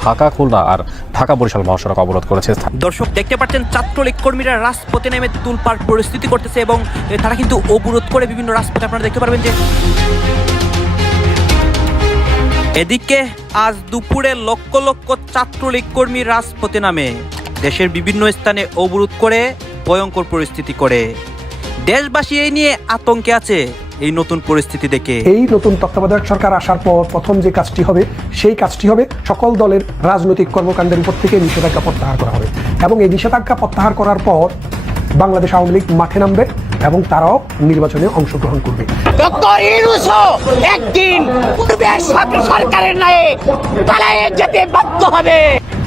ঢাকা খুলনা আর ঢাকা বরিশাল মহাসড়ক অবরোধ করেছে। দর্শক দেখতে পাচ্ছেন ছাত্রলীগ কর্মীরা রাজপথে নেমে তুলপাড় পরিস্থিতি করতেছে এবং তারা কিন্তু অবরোধ করে বিভিন্ন রাজপথে আপনারা দেখতে পারবেন যে এদিকে আজ দুপুরে লক্ষ লক্ষ ছাত্রলীগ কর্মী রাজপথে নামে দেশের বিভিন্ন স্থানে অবরোধ করে ভয়ঙ্কর পরিস্থিতি করে। দেশবাসী এই নিয়ে আতঙ্কে আছে এই নতুন পরিস্থিতি দেখে। এই নতুন তত্ত্বাবধায়ক সরকার আসার পর প্রথম যে কাজটি হবে সেই কাজটি হবে সকল দলের রাজনৈতিক কর্মকাণ্ডের উপর থেকে নিষেধাজ্ঞা প্রত্যাহার করা হবে এবং এই নিষেধাজ্ঞা প্রত্যাহার করার পর বাংলাদেশ আওয়ামী লীগ মাঠে নামবে এবং তারাও নির্বাচনে অংশগ্রহণ করবে। ডক্টর ইউনূসও একদিন পূর্বের সরকারের ন্যায় পালায়ে যেতে বাধ্য হবে।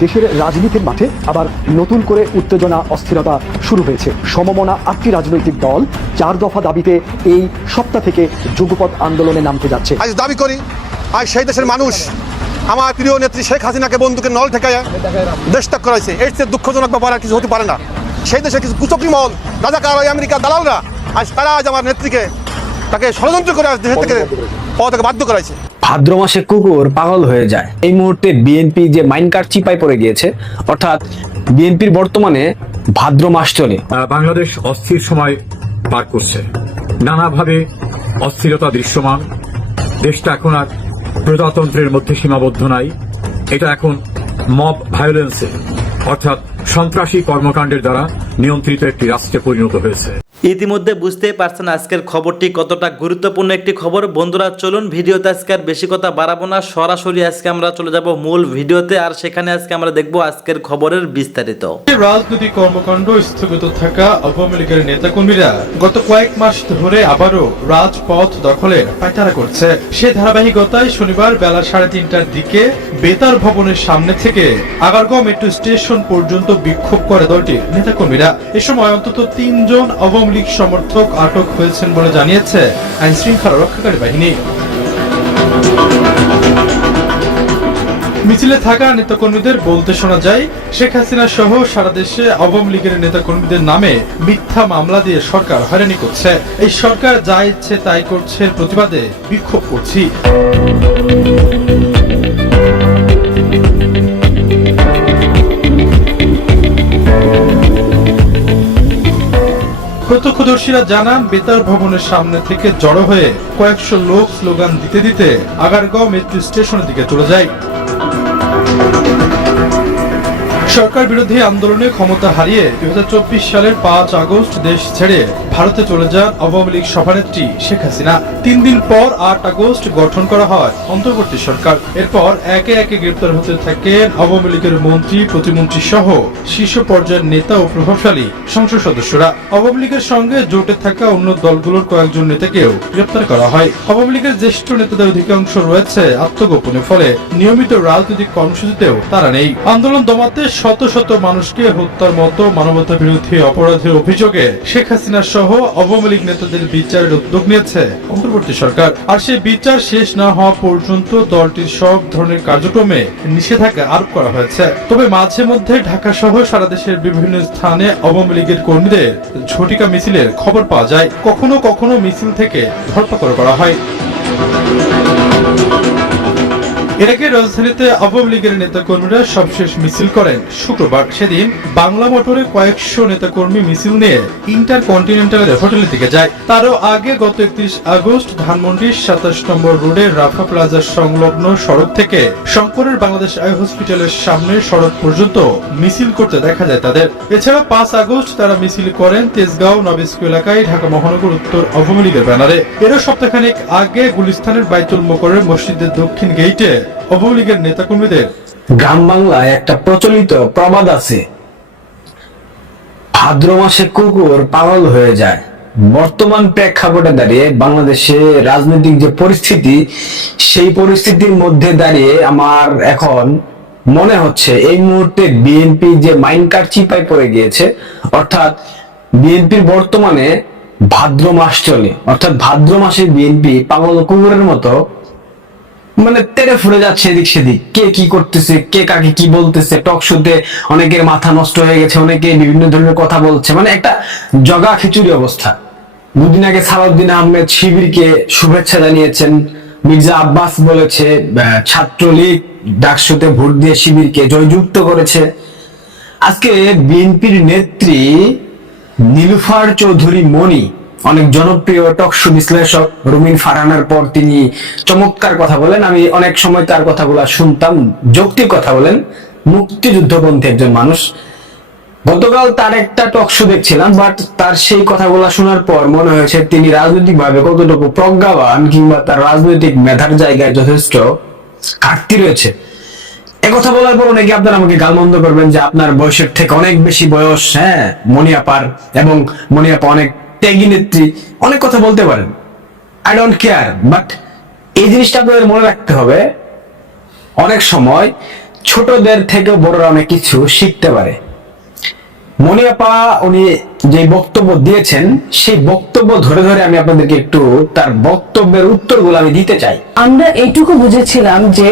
দেশের রাজনীতির মাঠে আবার নতুন করে উত্তেজনা অস্থিরতা শুরু হয়েছে। সমমনা 8টি রাজনৈতিক দল 4 দফা দাবিতে এই সপ্তাহ থেকে যুগপৎ আন্দোলনে নামতে যাচ্ছে। আজ দাবি করি, আজ সেই দেশের মানুষ আমার প্রিয় নেত্রী শেখ হাসিনাকে বন্দুকের নল ঠেকাইয়া দেশ ত্যাগ করাইছে। এর চেয়ে দুঃখজনক ব্যাপার আর কিছু হতে পারে না। সেই দেশে কিছু কুচক্রী মহল, রাজাকার, আমেরিকা দালালরা আজ তারা আজ আমার নেত্রীকে তাকে ষড়যন্ত্র করে আজ দেশ থেকে বাধ্য করাইছে। ভাদ্র মাসে কুকুর পাগল হয়ে যায়। এই মুহূর্তে বিএনপি যে মাইন্ড কার্ড চিপায় পড়ে গিয়েছে, অর্থাৎ বিএনপির বর্তমানে ভাদ্র মাস চলে। বাংলাদেশ অস্থির সময় পার করছে, নানাভাবে অস্থিরতা দৃশ্যমান। দেশটা এখন আর প্রজাতন্ত্রের মধ্যে সীমাবদ্ধ নাই, এটা এখন মব ভায়োলেন্সে অর্থাৎ সন্ত্রাসী কর্মকাণ্ডের দ্বারা নিয়ন্ত্রিত একটি রাষ্ট্রে পরিণত হয়েছে। ইতিমধ্যে বুঝতেই পারছেন আজকের খবরটি কতটা গুরুত্বপূর্ণ একটি খবর। বন্ধুরা চলুন ভিডিওতে আজকে আর বেশি কথা বাড়াবো না, সরাসরি আজকে আমরা চলে যাব মূল ভিডিওতে, আর সেখানে আজকে আমরা দেখব আজকের খবরের বিস্তারিত। রাজনৈতিক কর্মকাণ্ড স্থগিত থাকা আওয়ামী লীগের নেতাকর্মীরা গত কয়েক মাস ধরে আবারও রাজপথ দখলের পায়তারা করছে। সে ধারাবাহিকতায় শনিবার বেলা 3:30টার দিকে বেতার ভবনের সামনে থেকে আগারগাঁও মেট্রো স্টেশন পর্যন্ত বিক্ষোভ করে দলটির নেতাকর্মীরা। এ সময় অন্তত 3 জন আওয়ামী লীগ সমর্থক আটক হয়েছেন বলে জানিয়েছে আইন শৃঙ্খলা রক্ষাকারী বাহিনী। মিছিলে থাকা নেতাকর্মীদের বলতে শোনা যায়, শেখ হাসিনা সহ সারা দেশে আওয়ামী লীগের নেতাকর্মীদের নামে মিথ্যা মামলা দিয়ে সরকার হয়রানি করছে। এই সরকার যা ইচ্ছে তাই করছে, প্রতিবাদে বিক্ষোভ করছি। প্রত্যক্ষদর্শীরা জানান, বেতার ভবনের সামনে থেকে জড়ো হয়ে কয়েকশো লোক স্লোগান দিতে দিতে আগারগাঁও মেট্রো স্টেশনের দিকে চলে যায়। সরকার বিরোধী আন্দোলনে ক্ষমতা হারিয়ে 2024 সালের 5 আগস্ট দেশ ছেড়ে ভারতে চলে যান আওয়ামী লীগ সভানেত্রী শেখ হাসিনা। 3 দিন পর 8 আগস্ট গঠন করা হয় অন্তর্বর্তী সরকার। এরপর একে একে গ্রেপ্তার হতে থাকেন আওয়ামী লীগের মন্ত্রী, প্রতিমন্ত্রী সহ শীর্ষ পর্যায়ের নেতা ও প্রভাবশালী সংসদ সদস্যরা। আওয়ামী লীগের সঙ্গে জোটে থাকা অন্য দলগুলোর কয়েকজন নেতাকেও গ্রেপ্তার করা হয়। আওয়ামী লীগের জ্যেষ্ঠ নেতাদের অধিকাংশ রয়েছে আত্মগোপনে, ফলে নিয়মিত রাজনৈতিক কর্মসূচিতেও তারা নেই। আন্দোলন দমাতে শত শত মানুষকে হত্যার মতো মানবতা বিরোধী অপরাধের অভিযোগে শেখ হাসিনা সহ আওয়ামী লীগ নেতাদের বিচারের উদ্যোগ নিয়েছে অন্তর্বর্তী সরকার। আর সেই বিচার শেষ না হওয়া পর্যন্ত দলটির সব ধরনের কার্যক্রমে নিষেধাজ্ঞা আরোপ করা হয়েছে। তবে মাঝে মধ্যে ঢাকা সহ সারা দেশের বিভিন্ন স্থানে আওয়ামী লীগের কর্মীদের ঝটিকা মিছিলের খবর পাওয়া যায়। কখনো কখনো মিছিল থেকে ধরপাকড় করা হয়। এর আগে রাজধানীতে আওয়ামী লীগের নেতাকর্মীরা সবশেষ মিছিল করেন শুক্রবার। সেদিন বাংলা মোটরে কয়েকশো নেতাকর্মী মিছিল নিয়ে ইন্টারকন্টিনেন্টালের হোটেলের দিকে যায়। তারও আগে গত 31 আগস্ট ধানমন্ডির 27 নম্বর রোডের রাফা প্লাজার সংলগ্ন সড়ক থেকে শঙ্করের বাংলাদেশ আই হসপিটালের সামনে সড়ক পর্যন্ত মিছিল করতে দেখা যায় তাদের। এছাড়া 5 আগস্ট তারা মিছিল করেন তেজগাঁও নবিস্কো এলাকায় ঢাকা মহানগর উত্তর আওয়ামী লীগের ব্যানারে। এরও সপ্তাহখানেক আগে গুলিস্তানের বাইতুল মোকরের মসজিদের দক্ষিণ গেইটে আওয়ামী লীগের নেতাকর্মীদের। গ্রাম বাংলায় একটা প্রচলিত প্রবাদ আছে, ভাদ্র মাসে কুকুর পাগল হয়ে যায়। বর্তমান প্রেক্ষাপটে দাঁড়িয়ে বাংলাদেশে রাজনৈতিক যে পরিস্থিতি, সেই পরিস্থিতির মধ্যে দাঁড়িয়ে আমার এখন মনে হচ্ছে এই মুহূর্তে বিএনপি যে মাইন্ড কার্ড চিপায় পড়ে গিয়েছে, অর্থাৎ বিএনপির বর্তমানে ভাদ্র মাস চলে, অর্থাৎ ভাদ্র মাসে বিএনপি পাগল কুকুরের মতো মানে তেড়ে ফুরে যাচ্ছে এদিক সেদিক, কে কি করতেছে, কে কাকে কি বলতেছে। টক শোতে অনেকের মাথা নষ্ট হয়ে গেছে, অনেকে বিভিন্ন ধরনের কথা বলছে, মানে একটা জগা খিচুড়ি অবস্থা। দুদিন আগে সালাউদ্দিন আহমেদ শিবিরকে শুভেচ্ছা জানিয়েছেন, মির্জা আব্বাস বলেছে ছাত্রলীগ ডাকসুতে ভোট দিয়ে শিবিরকে জয়যুক্ত করেছে। আজকে বিএনপির নেত্রী নীলুফার চৌধুরী মনি, অনেক জনপ্রিয় টকশো বিশ্লেষক রুমিন ফারহানার পর তিনি চমৎকার কথা বলেন। আমি অনেক সময় তার কথাগুলো শুনতাম, যৌক্তিক কথা বলেন, মুক্তিযুদ্ধপন্থী একজন মানুষ। গতকাল তার একটা টকশো দেখছিলাম, বাট তার সেই কথাগুলো শোনার পর মনে হয়েছে তিনি রাজনৈতিকভাবে কতটুকু প্রজ্ঞাবান কিংবা তার রাজনৈতিক মেধার জায়গায় যথেষ্ট ঘাটতি রয়েছে। একথা বলার পর অনেকে আপনারা আমাকে গালমন্দ করবেন যে আপনার বয়সের থেকে অনেক বেশি বয়স, হ্যাঁ মনিয়াপার, এবং মনিয়াপা অনেক ত্যাগী নেত্রী, অনেক কথা বলতে পারেন, আই ডোন্ট কেয়ার। বাট এই জিনিসটা আপনাদের মনে রাখতে হবে, অনেক সময় ছোটদের থেকে বড়রা অনেক কিছু শিখতে পারে। মনিয়াপা উনি যে বক্তব্য দিয়েছেন সেই বক্তব্য ধরে ধরে আমি আপনাদেরকে একটু তার বক্তব্যের উত্তরগুলো আমি দিতে চাই। আমরা এইটুকু বুঝেছিলাম যে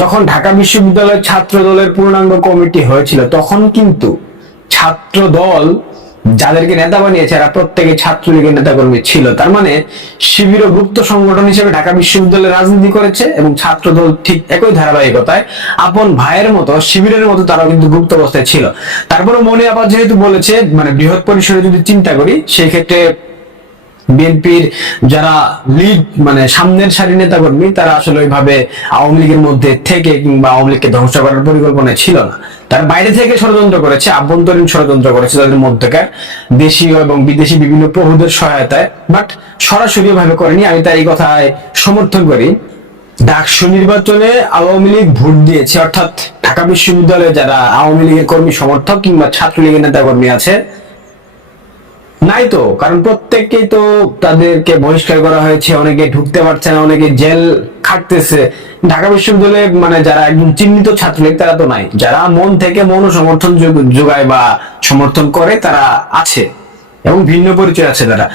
যখন ঢাকা বিশ্ববিদ্যালয়ের ছাত্র দলের পূর্ণাঙ্গ কমিটি হয়েছিল তখন কিন্তু ছাত্র দল যাদেরকে নেতা বানিয়েছে এরা প্রত্যেকে ছাত্রলীগের নেতাকর্মী ছিল। তার মানে শিবির ও গুপ্ত সংগঠন হিসেবে ঢাকা বিশ্ববিদ্যালয়ে রাজনীতি করেছে এবং ছাত্র দল ঠিক একই ধারাবাহিকতায় আপন ভাইয়ের মতো শিবিরের মতো তারাও কিন্তু গুপ্ত অবস্থায় ছিল। তারপরে মনিয়াপা যেহেতু বলেছে, মানে বৃহৎ পরিসরে যদি চিন্তা করি সেই ক্ষেত্রে বিএনপির যারা লিড মানে সামনের সারি নেতাকর্মী তারা আসলে ওইভাবে আওয়ামী লীগের মধ্যে থেকে কিংবা আওয়ামী লীগকে ধ্বংস করার পরিকল্পনা ছিল না। তার বাইরে থেকে ষড়যন্ত্র করেছে, আভ্যন্তরীণ ষড়যন্ত্র করেছে তাদের মধ্যকার দেশীয় এবং বিদেশি বিভিন্ন প্রভুদের সহায়তায়, বাট সরাসরি ভাবে করেনি। আমি তার এই কথায় সমর্থন করি। ডাকসু নির্বাচনে আওয়ামী লীগ ভোট দিয়েছে, অর্থাৎ ঢাকা বিশ্ববিদ্যালয়ে যারা আওয়ামী লীগের কর্মী সমর্থক কিংবা ছাত্রলীগের নেতা কর্মী আছে নাই তো, কারণ প্রত্যেককেই তো তাদেরকে বহিষ্কার করা হয়েছে, অনেকে ঢুকতে পারছে না, অনেকে জেল খাটতেছে। ঢাকা বিশ্ববিদ্যালয়ে মানে যারা একদম চিহ্নিত ছাত্রলীগ তারা তো নাই, যারা মন থেকে মন সমর্থন যোগায় বা সমর্থন করে তারা আছে এবং ভিন্ন পরিচয় আছে তারা।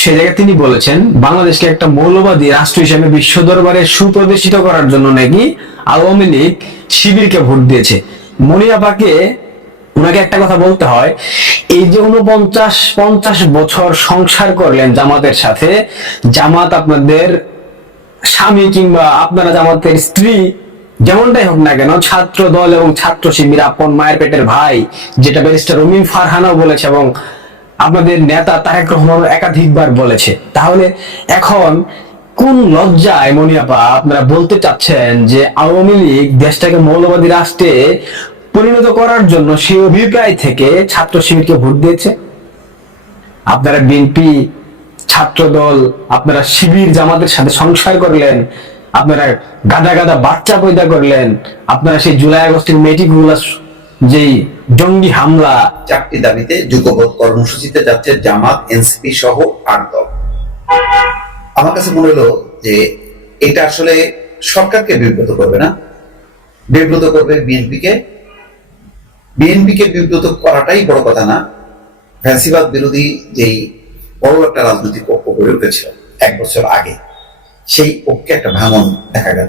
সে জায়গায় তিনি বলেছেন বাংলাদেশকে একটা মৌলবাদী রাষ্ট্র হিসেবে বিশ্ব দরবারে সুপ্রতিষ্ঠিত করার জন্য নাকি আওয়ামী লীগ শিবিরকে ভোট দিয়েছে। মনিয়াপাকে ওনাকে একটা কথা বলতে হয়, এই যে 49 বছর সংসার করলেন জামাতের সাথে, জামাত আপনাদের স্বামী কিংবা আপনারা জামাতের স্ত্রী যেমনটাই হোক না কেন, ছাত্র দল এবং ছাত্র শিবির আপন মায়ের পেটের ভাই, যেটা ব্যারিস্টার রুমিন ফারহানাও বলেছে এবং আপনাদের নেতা তারেক রহমান একাধিকবার বলেছে। তাহলে এখন কোন লজ্জায় মনিয়াপা আপনারা বলতে চাচ্ছেন যে আওয়ামী লীগ দেশটাকে মৌলবাদী রাষ্ট্রে পরিণত করার জন্য সেই অভিপ্রায় থেকে ছাত্র শিবিরকে ভোট দিয়েছে? আপনারা বিএনপি, ছাত্র দল, আপনারা শিবির জামাতের সাথে সংসার করলেন, আপনারা গাদা গাদা বাচ্চা পয়দা করলেন, আপনারা সেই জুলাই আগস্টের মেয়েটিগুলা যেই জঙ্গি হামলা। 4টি দাবিতে যুগপৎ কর্মসূচিতে যাচ্ছে জামাত, এনসিপি সহ 8 দল। আমার কাছে মনে হলো যে এটা আসলে সরকারকে বিব্রত করবে না, বিব্রত করবে বিএনপিকে। বিএনপিকে বিব্রত করাটাই বড় কথা না, ফ্যাসিবাদ বিরোধী যেই বড় একটা রাজনৈতিক ঐক্য গড়ে উঠেছিল 1 বছর আগে, সেই ঐক্যে একটা ভাঙন দেখা গেল।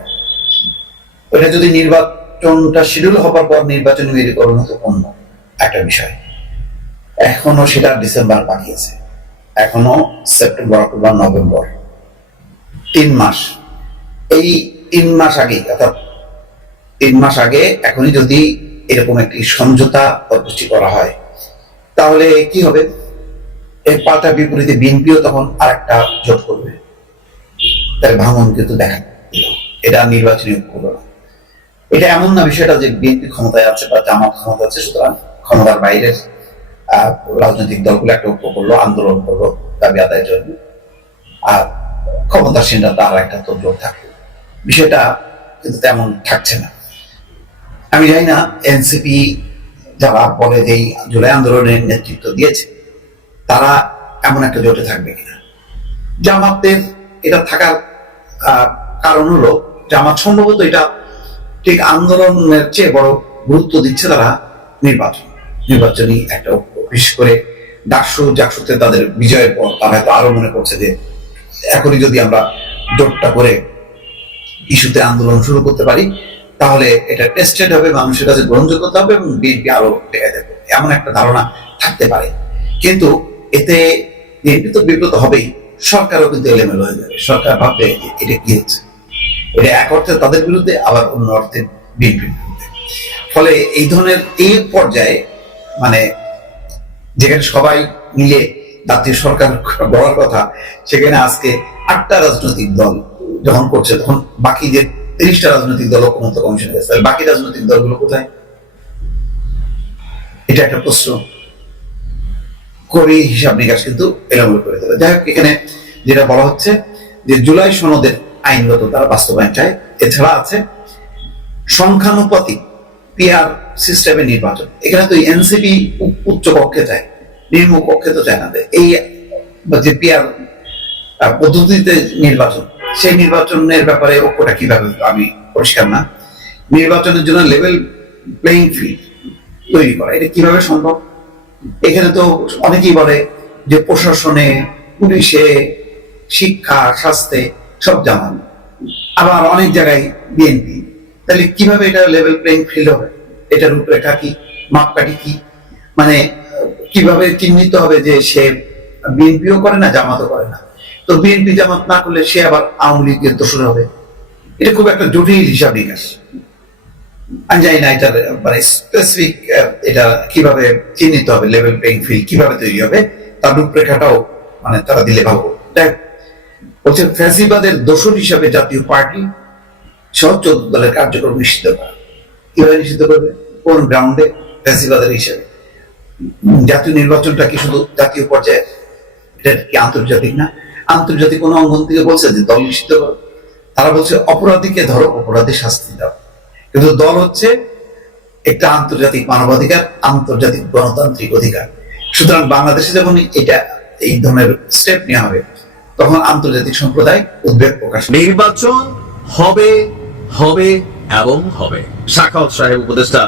এটা যদি নির্বাচনটা শিডিউল হবার পর নির্বাচনী মেরুকরণ হতো অন্য একটা বিষয়। এখনো সেটা ডিসেম্বর বাকি আছে, এখনো সেপ্টেম্বর, অক্টোবর, নভেম্বর, 3 মাস। এই 3 মাস আগে, অর্থাৎ 3 মাস আগে এখনই যদি এরকম একটি সমঝোতা প্রতিষ্ঠিত করা হয় তাহলে কি হবে? এর পাল্টা বিপরীতে বিএনপিও তখন আরেকটা জোট করবে, তার ভাঙন কিন্তু দেখা দিল। এটা নির্বাচনী ঐক্য না, এটা এমন না বিষয়টা যে বিএনপি ক্ষমতায় আছে বা জামাত ক্ষমতা আছে সুতরাং ক্ষমতার বাইরের রাজনৈতিক দলগুলো একটা ঐক্য করলো, আন্দোলন করলো দাবি আদায়ের জন্য, আর ক্ষমতাসীনরা তার একটা তো জোট থাকলো। বিষয়টা কিন্তু তেমন থাকছে না। আমি জানি না এনসিপি যারা বলে যে জুলাই আন্দোলনের নেতৃত্ব দিয়েছে তারা এমন একটা জোটে থাকবে কিনা। জামাতের এটা থাকার কারণ হলো জামাত সম্ভবত এটা ঠিক আন্দোলনের চেয়ে বড় গুরুত্ব দিচ্ছে তারা নির্বাচনী একটা ঐক্য। বিশেষ করে ডাকসুতে তাদের বিজয়ের পর তারা হয়তো আরো মনে করছে যে এখনই যদি আমরা জোটটা করে ইস্যুতে আন্দোলন শুরু করতে পারি তাহলে এটা টেস্টেড হবে, মানুষের কাছে গ্রহণযোগ্যতা হবে এবং বিএনপি আরো টেকে দেবে, এমন একটা ধারণা থাকতে পারে। কিন্তু এতে বিএনপি তো বিব্রত হবেই, সরকারও কিন্তু এলোমেলো হয়ে যাবে। সরকার ভাববে এটা কি হচ্ছে, এটা এক অর্থে তাদের বিরুদ্ধে, আবার অন্য অর্থে বিএনপির বিরুদ্ধে। ফলে এই ধরনের এই পর্যায়ে মানে যেখানে সবাই মিলে জাতীয় সরকার বলার কথা, সেখানে আজকে 8টা রাজনৈতিক দল যখন করছে, তখন বাকি যে 30টা রাজনৈতিক দল ঐক্যমত্য কমিশনে গেছে, তাহলে বাকি রাজনৈতিক দলগুলো কোথায়? এটা একটা প্রশ্ন করে হিসাব নিকাশ কিন্তু এলোমেলো করে দেবে। যাই হোক, এখানে যেটা বলা হচ্ছে যে জুলাই সনদের আইনগত তারা বাস্তবায়ন চায়। এছাড়া আছে সংখ্যানুপাতিক পিআর সিস্টেমে নির্বাচন। এখানে তো এনসিপি উচ্চ কক্ষে চায়, নিম্ন কক্ষে তো চায় না। এই যে পিআর পদ্ধতিতে নির্বাচন, সেই নির্বাচনের ব্যাপারে ঐক্যটা কিভাবে আমি পরিষ্কার না। নির্বাচনের জন্য লেভেল প্লেইং ফিল্ড তৈরি করা, এটা কিভাবে সম্ভব? এখানে তো অনেকেই বলে যে প্রশাসনে, পুলিশে, শিক্ষা, স্বাস্থ্যে সব জামান, আবার অনেক জায়গায় বিএনপি। তাহলে কিভাবে এটা লেভেল প্লেইং ফিল্ড হবে? এটা রূপরেখা কি, মাপকাঠি কি, মানে কিভাবে চিহ্নিত হবে যে সে বিএনপিও করে না, জামাতও করে না? তো বিএনপি জামাত না করলে সে আবার আওয়ামী লীগের দোষর হবে। এটা খুব একটা জটিল হিসাব নিকাশ। আমি জানি না এটার মানে স্পেসিফিক এটা কিভাবে চিহ্নিত হবে, লেভেল প্লেইং ফিল্ড কিভাবে তৈরি হবে, তার রূপরেখাটাও মানে তারা দিলে ভালো। বলছে ফ্যাসিবাদের দোষর হিসাবে জাতীয় পার্টি সহ 14 দলের কার্যক্রম নিষিদ্ধ করা। কিভাবে নিষিদ্ধ করবে, কোন গ্রাউন্ডে? ফ্যাসিবাদের হিসাবে। জাতীয় নির্বাচনটা কি শুধু জাতীয় পর্যায়ে? এটা কি আন্তর্জাতিক না? আন্তর্জাতিক কোন অঙ্গন থেকে বলছে যে দল নিষিদ্ধ করো? তারা বলছে অপরাধীকে ধরো, অপরাধী শাস্তি দাও। কিন্তু দল হচ্ছে একটা আন্তর্জাতিক মানবাধিকার, আন্তর্জাতিক গণতান্ত্রিক অধিকার। সুতরাং বাংলাদেশে যখন এটা এই ধরনের স্টেপ নেওয়া হবে, তখন আন্তর্জাতিক সম্প্রদায় উদ্বেগ প্রকাশ। নির্বাচন হবে হবে এবং হবে। সাখাওয়াত সাহেব উপদেষ্টা,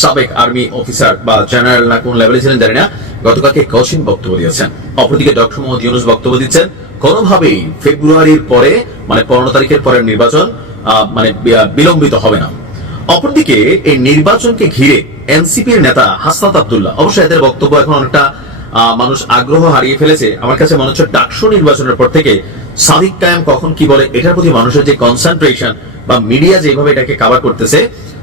সাবেক আর্মি অফিসার বা জেনারেল না কোন লেভেলে ছিলেন জানি না, গতকালকে কঠিন বক্তব্য দিয়েছেন। অপরদিকে ডক্টর মোহাম্মদ ইউনূস বক্তব্য দিচ্ছেন কোনোভাবেই ফেব্রুয়ারির পরে মানে 15 তারিখের পরে নির্বাচন মানে বিলম্বিত হবে না। অপরদিকে এই নির্বাচনকে ঘিরে এনসিপির নেতা হাসনাত আব্দুল্লাহ, অবশ্যই এদের বক্তব্য এখন অনেকটা মানুষ আগ্রহ হারিয়ে ফেলেছে। আমার কাছে মনে হচ্ছে ডাকসু নির্বাচনের পর থেকে সাদিক কায়েম কখন কি বলে এটার প্রতি মানুষের যে কনসেন্ট্রেশন বা মিডিয়া যেভাবে এটাকে কভার করতেছে,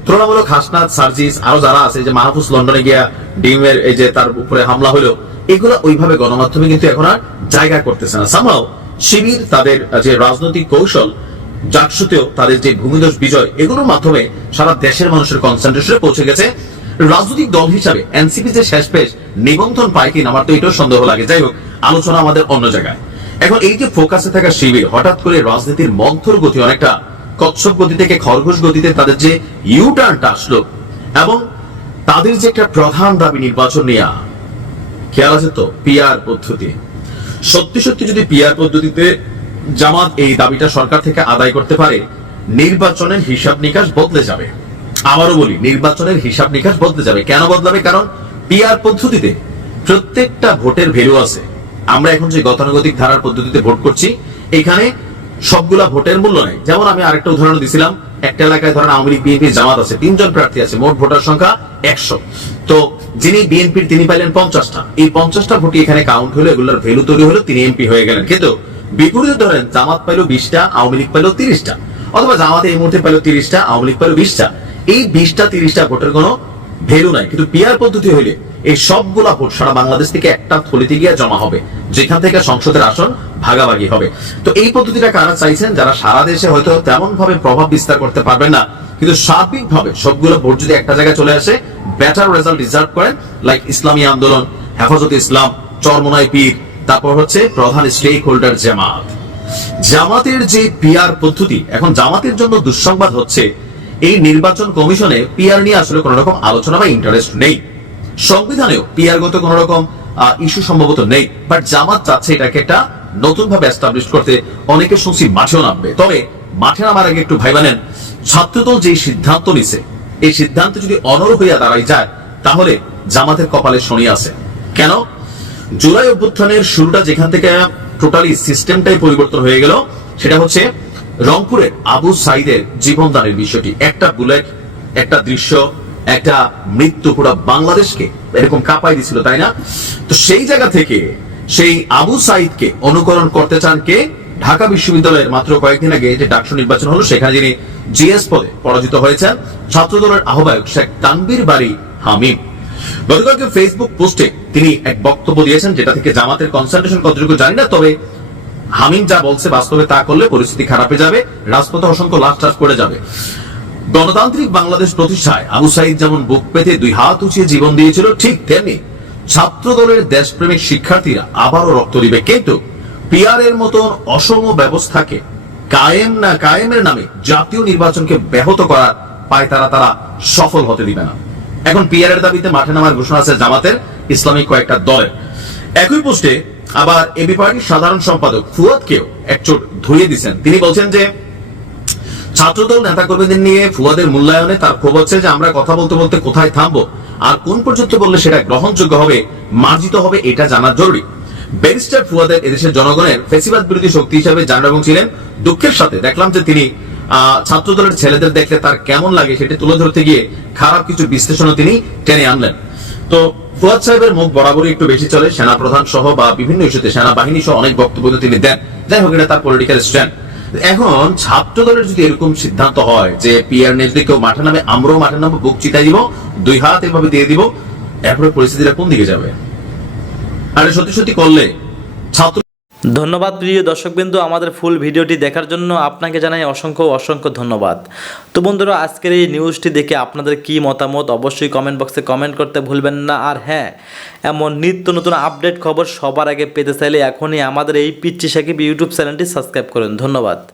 তুলনামূলক হাসনাত, সার্জিস আরো যারা আছে, যে মাহফুজ লন্ডনে গিয়া ডিমের এই যে তার উপরে হামলা হলো, এগুলো ওইভাবে গণমাধ্যমে কিন্তু এখন আর জায়গা করতেছে না। সামহাও শিবির তাদের যে রাজনৈতিক কৌশল, জাকসুতেও তাদের যে ভূমিদোষ বিজয়, এগুলোর মাধ্যমে সারা দেশের মানুষের কনসেন্ট্রেশনে পৌঁছে গেছে। রাজনৈতিক দল হিসাবে এনসিপি যে শেষ পেশ নিবন্ধন পায় কিনা আমার তো এটাও সন্দেহ লাগে। যাই হোক, আলোচনা আমাদের অন্য জায়গায়। এখন এই যে ফোকাসে থাকা শিবির হঠাৎ করে রাজনীতির মন্থর গতি, অনেকটা কচ্ছপ গতি থেকে খরগোশ গতিতে তাদের যে ইউটার্নটা আসলো, এবং তাদের যে একটা প্রধান দাবি নির্বাচন নিয়ে, খেয়াল আছে তো পিআর পদ্ধতি। সত্যি সত্যি যদি পিআর পদ্ধতিতে জামাত এই দাবিটা সরকার থেকে আদায় করতে পারে, নির্বাচনের হিসাব নিকাশ বদলে যাবে। আবারও বলি, নির্বাচনের হিসাব নিকাশ বদলে যাবে। কেন বদলাবে? কারণ পিআর পদ্ধতিতে প্রত্যেকটা ভোটের ভ্যালু আছে। আমরা এখন যে গতানুগতিক ধারার পদ্ধতিতে ভোট করছি, এখানে সবগুলা ভোটের মূল্য নেই। যেমন আমি আরেকটা উদাহরণ দিছিলাম, একটা এলাকায় ধরেন আওয়ামী লীগ, বিএনপি, জামাত আছে, 3 জন প্রার্থী আছে, মোট ভোটার সংখ্যা 100। তো যিনি বিএনপির তিনি পাইলেন 50টা, এই 50টা ভোটই এখানে কাউন্ট হলো, এগুলোর ভ্যালু তৈরি হলো, তিনি এমপি হয়ে গেলেন। কিন্তু বিপরীতে ধরেন জামাত পাইলো 20টা, আওয়ামী লীগ পাইলো 30টা, অথবা জামাত এই মুহূর্তে পাইলো 30টা, আওয়ামী লীগ পাইলো 20টা। এই 20টা 30টা ভোটের কোনো ভ্যালু নাই। কিন্তু পিআর পদ্ধতি হইলে এই সবগুলা ভোট সারা বাংলাদেশ থেকে একটা থলিতে গিয়ে জমা হবে, যেখান থেকে সংসদের আসন ভাগাভাগি হবে। তো এই পদ্ধতিটা কারা চাইছেন? যারা সারা দেশে হয়তো তেমন ভাবে প্রভাব বিস্তার করতে পারবেন না, কিন্তু সার্বিকভাবে সবগুলো ভোট যদি একটা জায়গায় চলে আসে, বেটার রেজাল্ট ডিজার্ভ করেন। লাইক ইসলামী আন্দোলন, হেফাজত ইসলাম, চরমোনাই পীর, তারপর হচ্ছে প্রধান স্টেক হোল্ডার জামাত। জামাতের যে পিআর পদ্ধতি, এখন জামাতের জন্য দুঃসংবাদ হচ্ছে এই নির্বাচন কমিশনে পিআর নিয়ে আসলে কোন রকম আলোচনা বা ইন্টারেস্ট নেই। সংবিধানেও পিআর গত কোন রকম ইস্যু সম্ভবত নেই, বাট জামাত চাচ্ছে এটাকে একটা নতুন ভাবে এস্টাবলিশ করতে। অনেকে শুনছি মাঠেও নামবে। তবে মাঠে নামার আগে একটু ভাইবা নেন, ছাত্রদল যে সিদ্ধান্ত নিছে, এই সিদ্ধান্ত যদি অনড় হইয়া দাঁড়াই যায়, তাহলে জামাতের কপালে শনি আছে। কেন? জুলাই অভ্যুত্থানের শুরুটা যেখান থেকে টোটালি সিস্টেমটাই পরিবর্তন হয়ে গেল, সেটা হচ্ছে রংপুরের আবু সাইদের জীবনদানের বিষয়টি। একটা বুলেট, একটা দৃশ্য, একটা মৃত্যু পুরো বাংলাদেশকে এরকম কাঁপাই দিছিল, তাই না? তো সেই জায়গা থেকে সেই আবু সাইদকে অনুকরণ করতে চান কে? ঢাকা বিশ্ববিদ্যালয়ের মাত্র কয়েকদিন আগে যে ডাকসু নির্বাচন হলো সেখানে যিনি জিএস পদে পরাজিত হয়েছেন ছাত্রদলের আহ্বায়ক শেখ তানভীর বারী হামিম। গতকালকে ফেসবুক পোস্টে তিনি এক বক্তব্য দিয়েছেন, যেটা থেকে জামাতের কনসেন্ট্রেশন কতটুকু জানি না, তবে হামিম যা বলছে বাস্তবে তা করলে পরিস্থিতি খারাপে যাবে, রাজপথে অসংখ্য লাশ টাশ পড়ে যাবে। গণতান্ত্রিক বাংলাদেশ প্রতিষ্ঠায় আবু সাইদ যেমন বুক পেতে 2 হাত উঁচিয়ে জীবন দিয়েছিল, ঠিক তেমনি ছাত্র দলের দেশপ্রেমিক শিক্ষার্থীরা আবারও রক্ত দিবে। কিন্তু পিআর এর মতন অসম ব্যবস্থাকে কায়েমের নামে জাতীয় নির্বাচনকে ব্যাহত করার পায় তারা সফল হতে দিবে না। এখন পিআর এর দাবিতে মাঠে নামার ঘোষণা আছে জামাতের, ইসলামিক কয়েকটা দলের। একই পোস্টে আবার এবি পার্টির সাধারণ সম্পাদক ফুয়াদকেও একচোট ধুয়ে দিচ্ছেন। তিনি বলছেন যে ছাত্রদল নেতাকর্মীদের নিয়ে ফুয়াদের মূল্যায়নে তার ক্ষোভ হচ্ছে যে আমরা কথা বলতে বলতে কোথায় থামবো আর কোন পর্যন্ত বললে সেটা গ্রহণযোগ্য হবে, মার্জিত হবে, এটা জানা জরুরি। ব্যারিস্টার ফুয়াদের এদেশের জনগণের ফেসিবাদ বিরোধী শক্তি হিসাবে জানা এবং ছিলেন। দুঃখের সাথে দেখলাম যে তিনি ছাত্রদলের ছেলেদের দেখলে তার কেমন লাগে সেটা তুলে ধরতে গিয়ে খারাপ কিছু বিশ্লেষণও তিনি টেনে আনলেন। তো ফুয়াদ সাহেবের মুখ বরাবরই একটু বেশি চলে, সেনাপ্রধান সহ বা বিভিন্ন ইস্যুতে সেনাবাহিনী সহ অনেক বক্তব্য তিনি দেন। যাই হোক, এটা তার পলিটিক্যাল স্ট্যান্ড। এখন ছাত্র দলের যদি এরকম সিদ্ধান্ত হয় যে পিআর নিয়ে যদি কেউ মাঠে নামে, আমরাও মাঠে নামবো, বুক চিতাই দিব, 2 হাত এভাবে দিয়ে দিব, এরপরে পরিস্থিতিটা কোন দিকে যাবে? আর সত্যি সত্যি করলে ছাত্র। ধন্যবাদ প্রিয় দর্শকবৃন্দ, আমাদের ফুল ভিডিওটি দেখার জন্য আপনাকে জানাই অসংখ্য ধন্যবাদ। তো বন্ধুরা, আজকের এই নিউজটি দেখে আপনাদের কি মতামত অবশ্যই কমেন্ট বক্সে কমেন্ট করতে ভুলবেন না। আর হ্যাঁ, এমন নিত্য নতুন আপডেট খবর সবার আগে পেতে চাইলে এখনই আমাদের এই পিচ্চি সাকিব ইউটিউব চ্যানেলটি সাবস্ক্রাইব করুন। ধন্যবাদ।